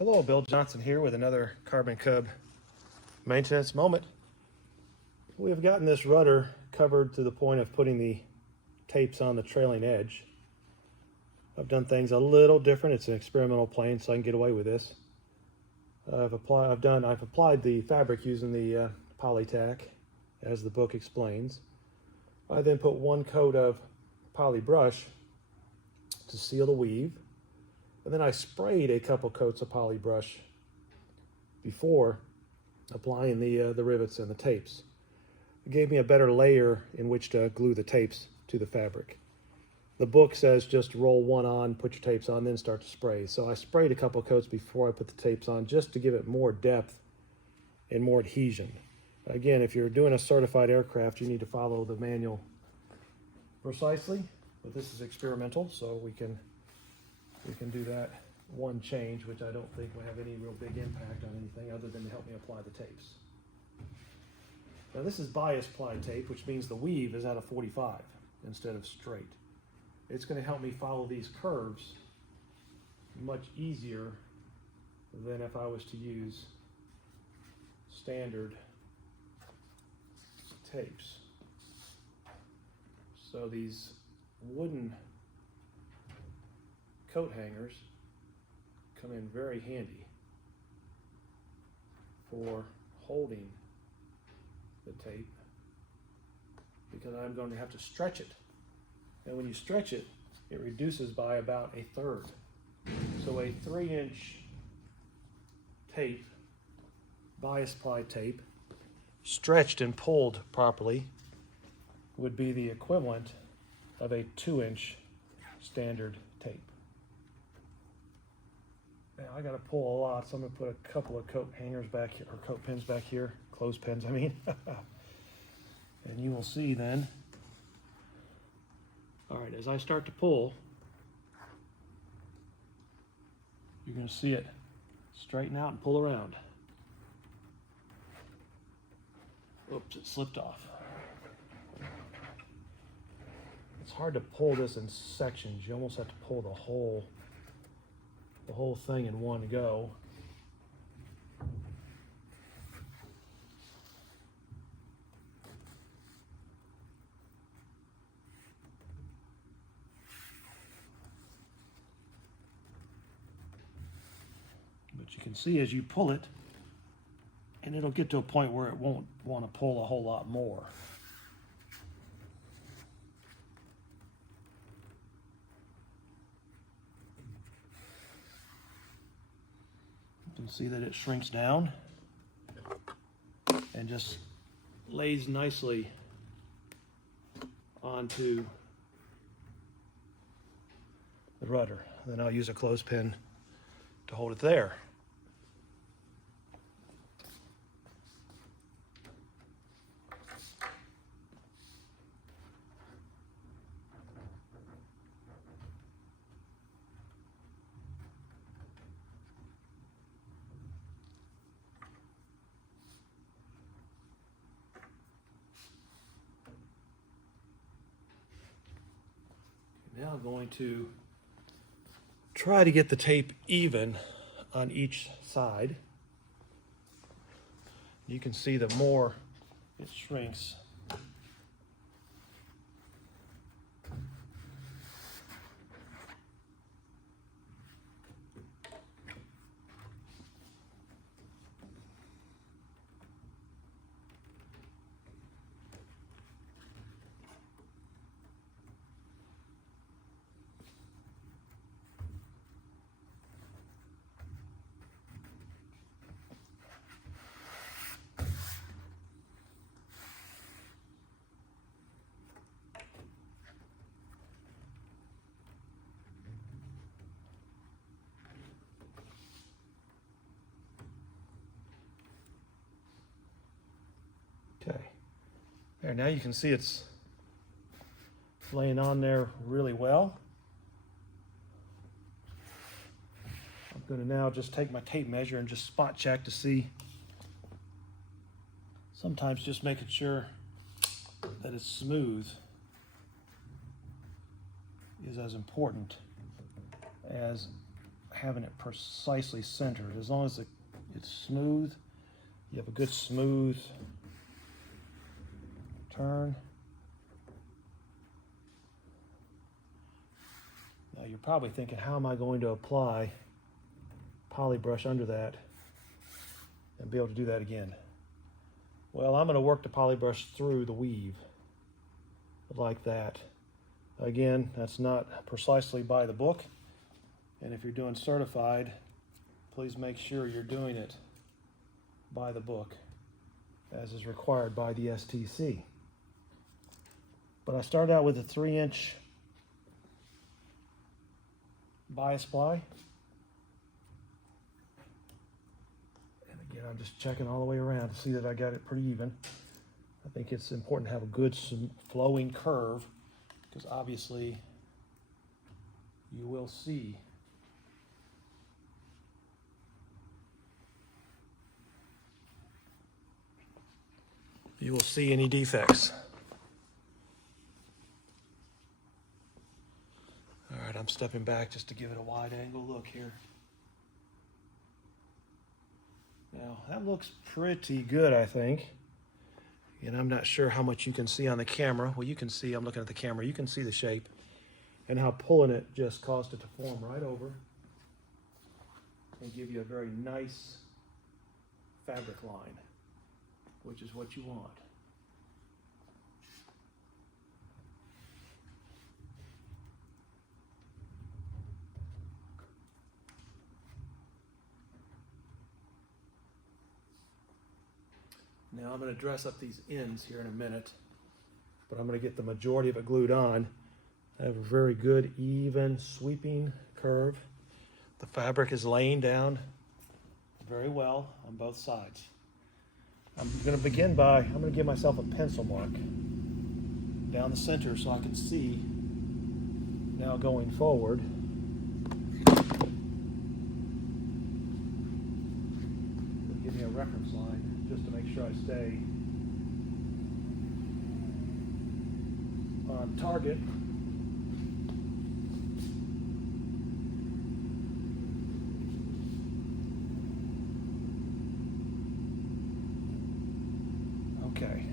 Hello, Bill Johnson here with another Carbon Cub maintenance moment. We have gotten this rudder covered to the point of putting the tapes on the trailing edge. I've done things a little different. It's an experimental plane, so I can get away with this. I've applied the fabric using the polytack, as the book explains. I then put one coat of poly brush to seal the weave. And then I sprayed a couple coats of poly brush before applying the rivets and the tapes. It gave me a better layer in which to glue the tapes to the fabric. The book says just roll one on, put your tapes on, then start to spray. So I sprayed a couple coats before I put the tapes on just to give it more depth and more adhesion. Again, if you're doing a certified aircraft, you need to follow the manual precisely, but this is experimental, so we can do that one change, which I don't think will have any real big impact on anything other than to help me apply the tapes. Now this is bias ply tape, which means the weave is at a 45 instead of straight. It's going to help me follow these curves much easier than if I was to use standard tapes. So these wooden coat hangers come in very handy for holding the tape, because I'm going to have to stretch it. And when you stretch it, it reduces by about a third. So a 3-inch tape, bias ply tape, stretched and pulled properly, would be the equivalent of a 2-inch standard tape. Now I got to pull a lot, so I'm going to put a couple of coat hangers back here, or coat pins back here, clothespins I mean. And you will see then. All right, as I start to pull, you're going to see it straighten out and pull around. Oops, it slipped off. It's hard to pull this in sections. You almost have to pull the whole thing in one go. But you can see as you pull it, and it'll get to a point where it won't want to pull a whole lot more. You can see that it shrinks down and just lays nicely onto the rudder. Then I'll use a clothespin to hold it there. Now I'm going to try to get the tape even on each side. You can see the more it shrinks, okay. There, now you can see it's laying on there really well. I'm going to now just take my tape measure and just spot check to see. Sometimes just making sure that it's smooth is as important as having it precisely centered. As long as it's smooth, you have a good smooth turn. Now you're probably thinking, how am I going to apply poly brush under that and be able to do that again? Well, I'm going to work the poly brush through the weave like that. Again, that's not precisely by the book, and if you're doing certified, please make sure you're doing it by the book as is required by the STC. But I started out with a 3-inch bias ply. And again, I'm just checking all the way around to see that I got it pretty even. I think it's important to have a good flowing curve, because obviously you will see any defects. All right, I'm stepping back just to give it a wide angle look here. Now, that looks pretty good, I think. And I'm not sure how much you can see on the camera. Well, you can see, I'm looking at the camera, you can see the shape and how pulling it just caused it to form right over and give you a very nice fabric line, which is what you want. Now I'm going to dress up these ends here in a minute, but I'm going to get the majority of it glued on. I have a very good, even, sweeping curve. The fabric is laying down very well on both sides. I'm going to begin by, I'm going to give myself a pencil mark down the center so I can see now going forward. Give me a reference line just to make sure I stay on target. Okay.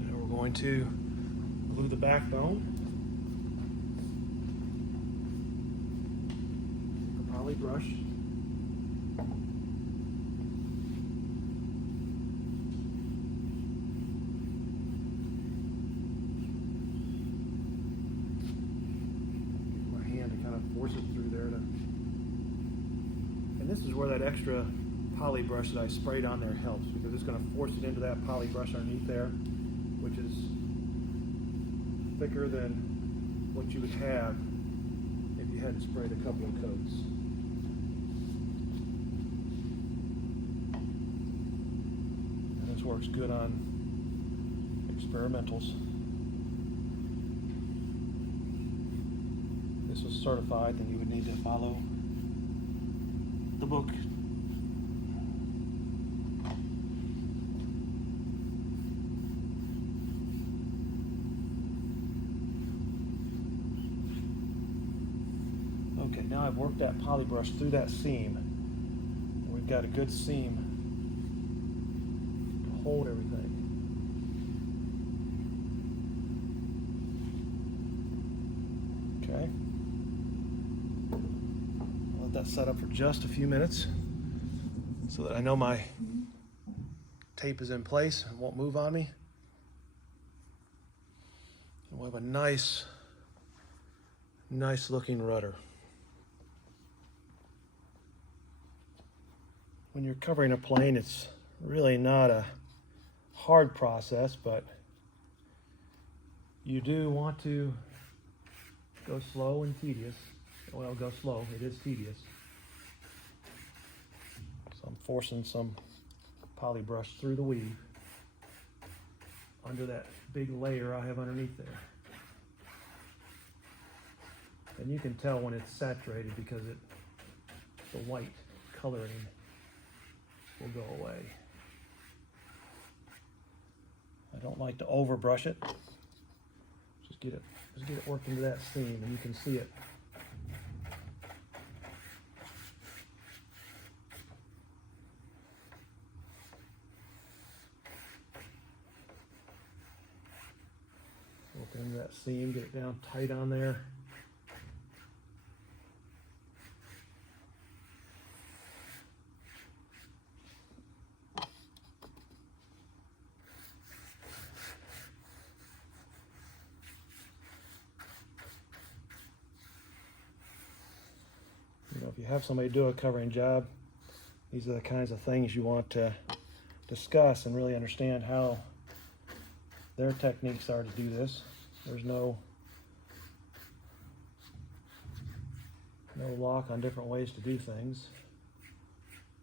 Now we're going to glue the backbone. The poly brush. Force it through there and this is where that extra poly brush that I sprayed on there helps, because it's going to force it into that poly brush underneath there, which is thicker than what you would have if you hadn't sprayed a couple of coats. And this works good on experimentals. This was certified, then you would need to follow the book. Okay, now I've worked that poly brush through that seam. We've got a good seam to hold everything. Okay. Let that set up for just a few minutes so that I know my tape is in place and won't move on me. And we'll have a nice looking rudder. When you're covering a plane, it's really not a hard process, but you do want to go slow and tedious. Well, go slow, it is tedious. So I'm forcing some poly brush through the weave under that big layer I have underneath there. And you can tell when it's saturated because the white coloring will go away. I don't like to overbrush it. Just get it worked into that seam, and you can see it that seam, get it down tight on there. You know, if you have somebody do a covering job, these are the kinds of things you want to discuss and really understand how their techniques are to do this. There's no lock on different ways to do things.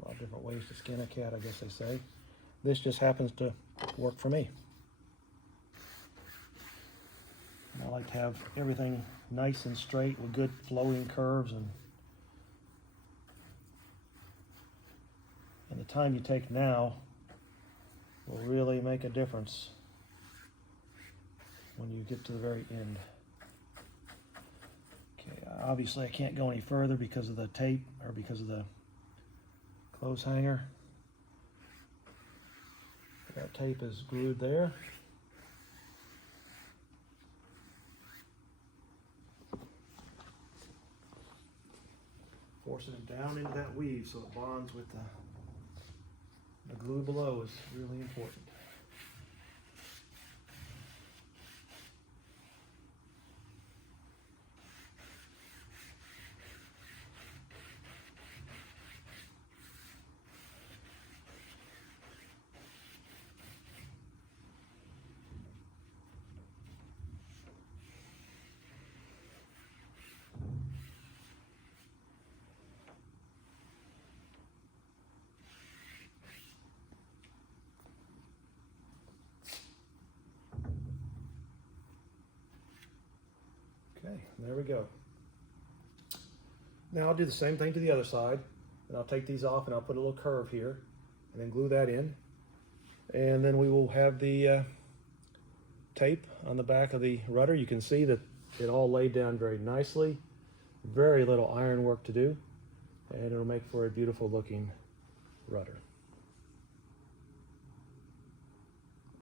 A lot of different ways to skin a cat, I guess they say. This just happens to work for me. And I like to have everything nice and straight with good flowing curves, and the time you take now will really make a difference when you get to the very end. Okay, obviously I can't go any further because of the tape, or because of the clothes hanger. That tape is glued there. Forcing it down into that weave so it bonds with the glue below is really important. Okay, there we go. Now I'll do the same thing to the other side, and I'll take these off and I'll put a little curve here and then glue that in. And then we will have the tape on the back of the rudder. You can see that it all laid down very nicely. Very little iron work to do, and it'll make for a beautiful looking rudder.